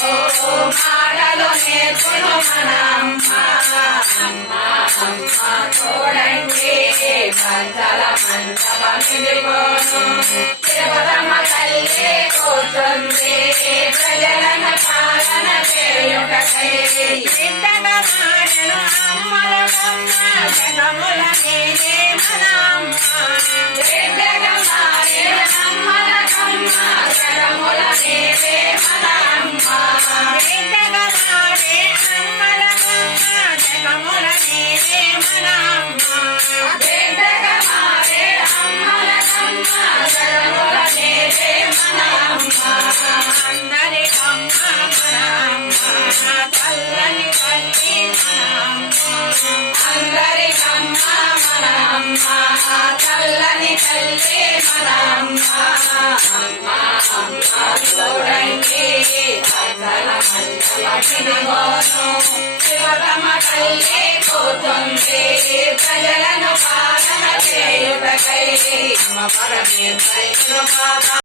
మాటలు నేర్చును మన అమ్మ తోడండి పంచల మంచమిదిగోను తిరుపతమ్మ తల్లి కూర్చుంది ప్రజలను పాలన చేయుటకై ఇంతగా మాడను అమ్మల బొమ్మ జగముల నేనే మన అమ్మ ఇంతగా మాడను అమ్మల బొమ్మ జగముల నేనే మన అమ్మ ఇంతగా మాడే అమ్మల బొమ్మ జగముల నేనే మన అమ్మ ఇంతగా మాడే అమ్మల బొమ్మ జగముల నేనే మన అమ్మ అందరి అమ్మ మన అమ్మ తల్లని తల్లి మన అమ్మ అందరి అమ్మ మన అమ్మ తల్లని తల్లి మన అమ్మ అమ్మ అమ్మ చూడండి అసల మంచమిదిగోను తిరుపతమ్మ తల్లి కూర్చుంది ప్రజలను పాలన చేయుటకై అమ్మ పరమేశ్వరి కృప